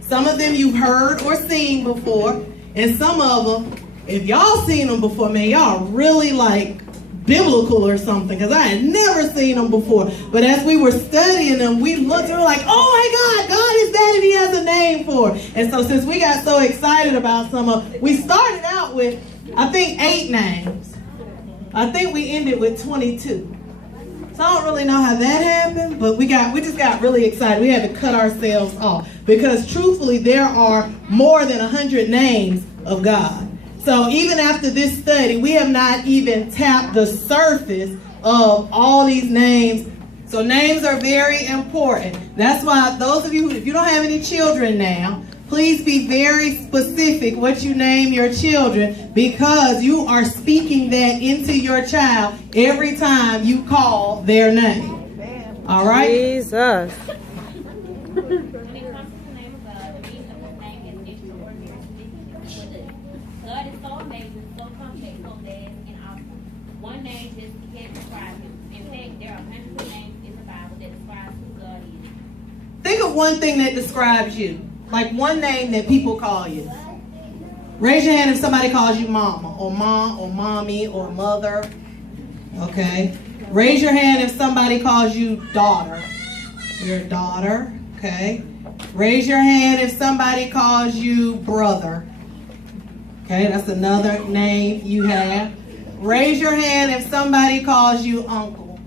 Some of them you've heard or seen before, and some of them, if y'all seen them before, man, y'all really like biblical or something, because I had never seen them before. But as we were studying them, we looked and we were like, oh my God, God is that and he has a name for it. And so since we got so excited about some of them, we started out with, I think, 8 names. I think we ended with 22. So I don't really know how that happened, but we just got really excited. We had to cut ourselves off because truthfully, there are more than 100 names of God. So even after this study, we have not even tapped the surface of all these names. So names are very important. That's why those of you, if you don't have any children now, please be very specific what you name your children, because you are speaking that into your child every time you call their name. All right? Jesus. God is so amazing, so complex, so vast, and awesome. One name just can't describe him. In fact, there are hundreds of names in the Bible that describe who God is. Think of one thing that describes you. Like one name that people call you. Raise your hand if somebody calls you mama, or mom, or mommy, or mother. Okay. Raise your hand if somebody calls you daughter. Your daughter. Okay. Raise your hand if somebody calls you brother. Okay, that's another name you have. Raise your hand if somebody calls you uncle.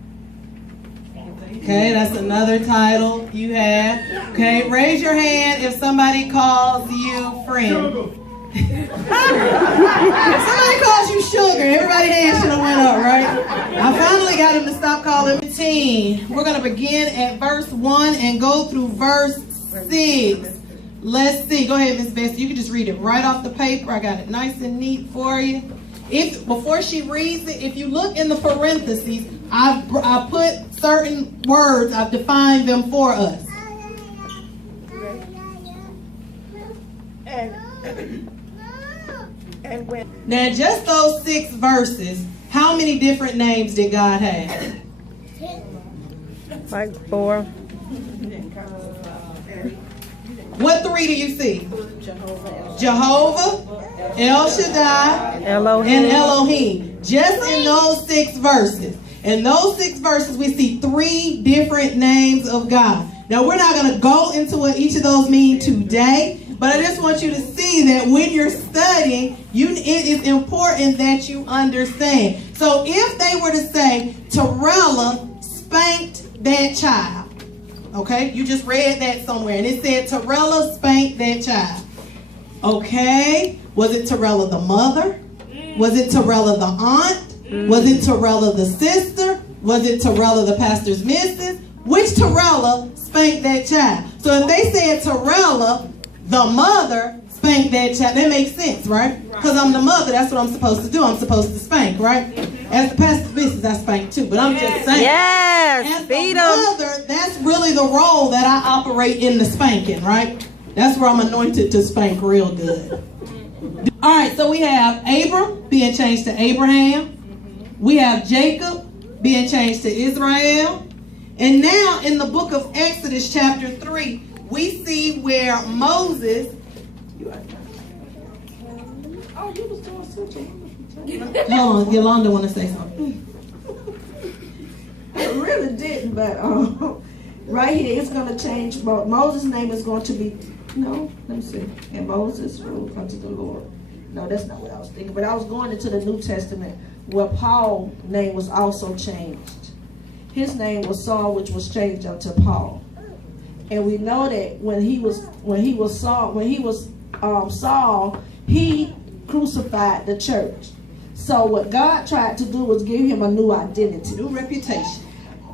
Okay, that's another title you have. Okay, raise your hand if somebody calls you friend. If somebody calls you sugar, everybody's hand should have went up, right? I finally got him to stop calling me 10. We're going to begin at verse 1 and go through verse 6. Let's see. Go ahead, Miss Bessie. You can just read it right off the paper. I got it nice and neat for you. Before she reads it, if you look in the parentheses, I put certain words. I've defined them for us. And when Now, just those 6 verses, how many different names did God have? Like 4. What 3 do you see? Jehovah, El Shaddai, Elohim. and Elohim. Just in those 6 verses. In those 6 verses, we see 3 different names of God. Now, we're not going to go into what each of those mean today, but I just want you to see that when you're studying, it is important that you understand. So if they were to say, Terrella spanked that child. Okay, you just read that somewhere, and it said Terrella spanked that child. Okay, was it Terrella the mother? Was it Terrella the aunt? Was it Terrella the sister? Was it Terrella the pastor's missus? Which Terrella spanked that child? So if they said Terrella the mother spanked that child, that makes sense, right? Because I'm the mother, that's what I'm supposed to do. I'm supposed to spank, right? As the pastor's missus, I spank too, but I'm just saying. Yes, As the mother, that's really the role that I operate in the spanking, right? That's where I'm anointed to spank real good. All right, so we have Abram being changed to Abraham. We have Jacob being changed to Israel. And now in the book of Exodus chapter 3, we see where Moses... oh, you was doing such a Hold on, Yolonda want to say something. I really didn't, but right here it's going to change. Moses' name is going to be, no, let me see. And Moses ruled unto the Lord. No, that's not what I was thinking. But I was going into the New Testament where Paul's name was also changed. His name was Saul, which was changed unto Paul. And we know that when he was Saul, he crucified the church. So what God tried to do was give him a new identity, New reputation.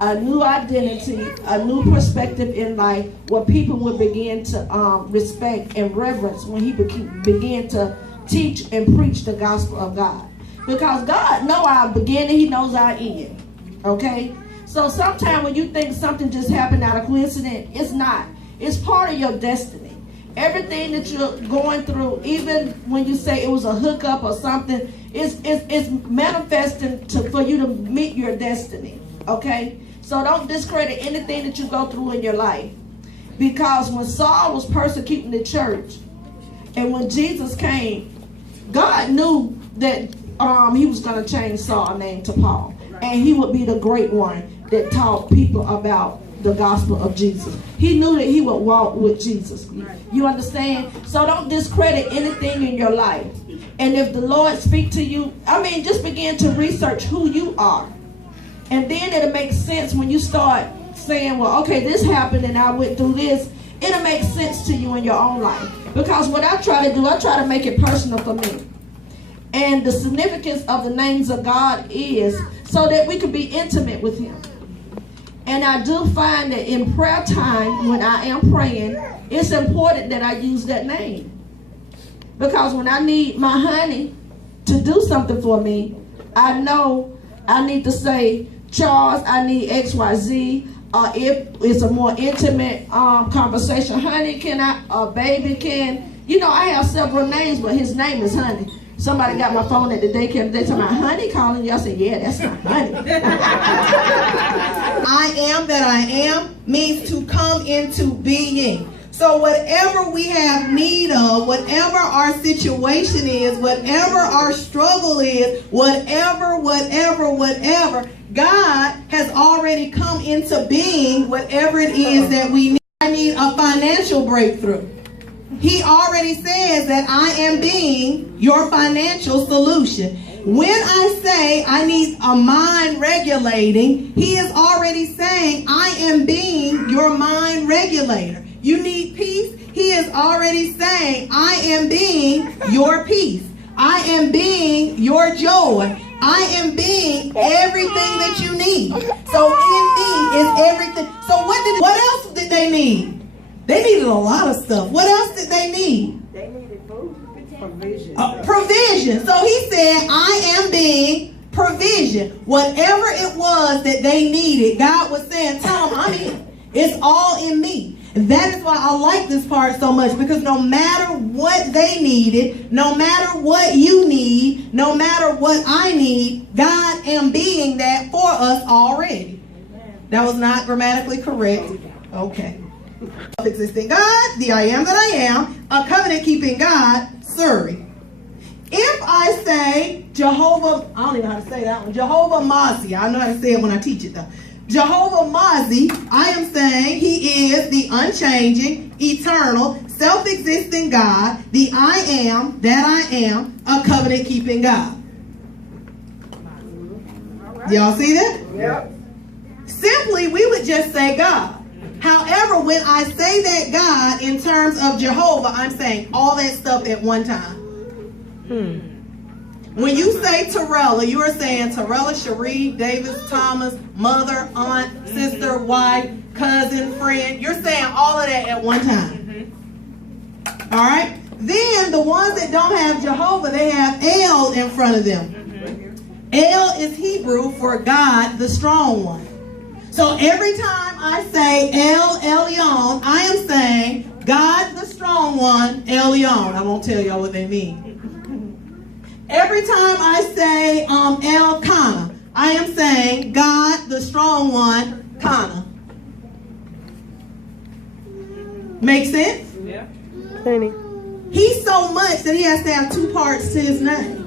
a new identity, a new perspective in life, where people would begin to respect and reverence when he began to teach and preach the gospel of God. Because God knows our beginning, he knows our end. Okay? So sometimes when you think something just happened out of coincidence, it's not. It's part of your destiny. Everything that you're going through, even when you say it was a hookup or something, it's manifesting for you to meet your destiny. Okay? So don't discredit anything that you go through in your life. Because when Saul was persecuting the church, and when Jesus came, God knew that he was going to change Saul's name to Paul. And he would be the great one that taught people about the gospel of Jesus. He knew that he would walk with Jesus. You understand? So don't discredit anything in your life. And if the Lord speak to you, just begin to research who you are. And then it'll make sense when you start saying, well, okay, this happened and I went through this. It'll make sense to you in your own life. Because what I try to do, I try to make it personal for me. And the significance of the names of God is so that we can be intimate with him. And I do find that in prayer time, when I am praying, it's important that I use that name. Because when I need my honey to do something for me, I know I need to say, Charles, I need XYZ. If it's a more intimate conversation, honey, can I, baby, can, I have several names, but his name is Honey. Somebody got my phone at the daycare. They told me, Honey calling you. I said, yeah, that's not Honey. I am that I am means to come into being. So whatever we have need of, whatever our situation is, whatever our struggle is, whatever, God has already come into being whatever it is that we need. I need a financial breakthrough. He already says that I am being your financial solution. When I say I need a mind regulating, he is already saying I am being your mind regulator. You need peace? He is already saying I am being your peace. I am being your joy. I am being everything that you need. So in me is everything. So what else did they need? They needed a lot of stuff. What else did they need? They needed food. Provision. Provision. So he said, I am being provision. Whatever it was that they needed, God was saying, tell them I'm in. It's all in me. And that is why I like this part so much, because no matter what they needed, no matter what you need, no matter what I need, God am being that for us already. That was not grammatically correct. Okay. Existing God, the I am that I am, a covenant keeping God, Surrey. If I say Jehovah, I don't even know how to say that one, Jehovah Mazi, I know how to say it when I teach it though. Jehovah Mazi, I am saying he is the unchanging, eternal, self-existing God, the I am that I am, a covenant keeping God. Y'all see that? Yep. Simply, we would just say God. However, when I say that God in terms of Jehovah, I'm saying all that stuff at one time. When you say Terrella, you are saying Terrella, Cherie, Davis, Thomas, mother, aunt, sister, wife, cousin, friend. You're saying all of that at one time. All right? Then the ones that don't have Jehovah, they have El in front of them. El is Hebrew for God, the strong one. So every time I say El Elyon, I am saying God the strong one, Elyon. I won't tell y'all what they mean. Every time I say Elkanah, I am saying God the strong one, Kana. Make sense? Yeah. He's so much that he has to have two parts to his name.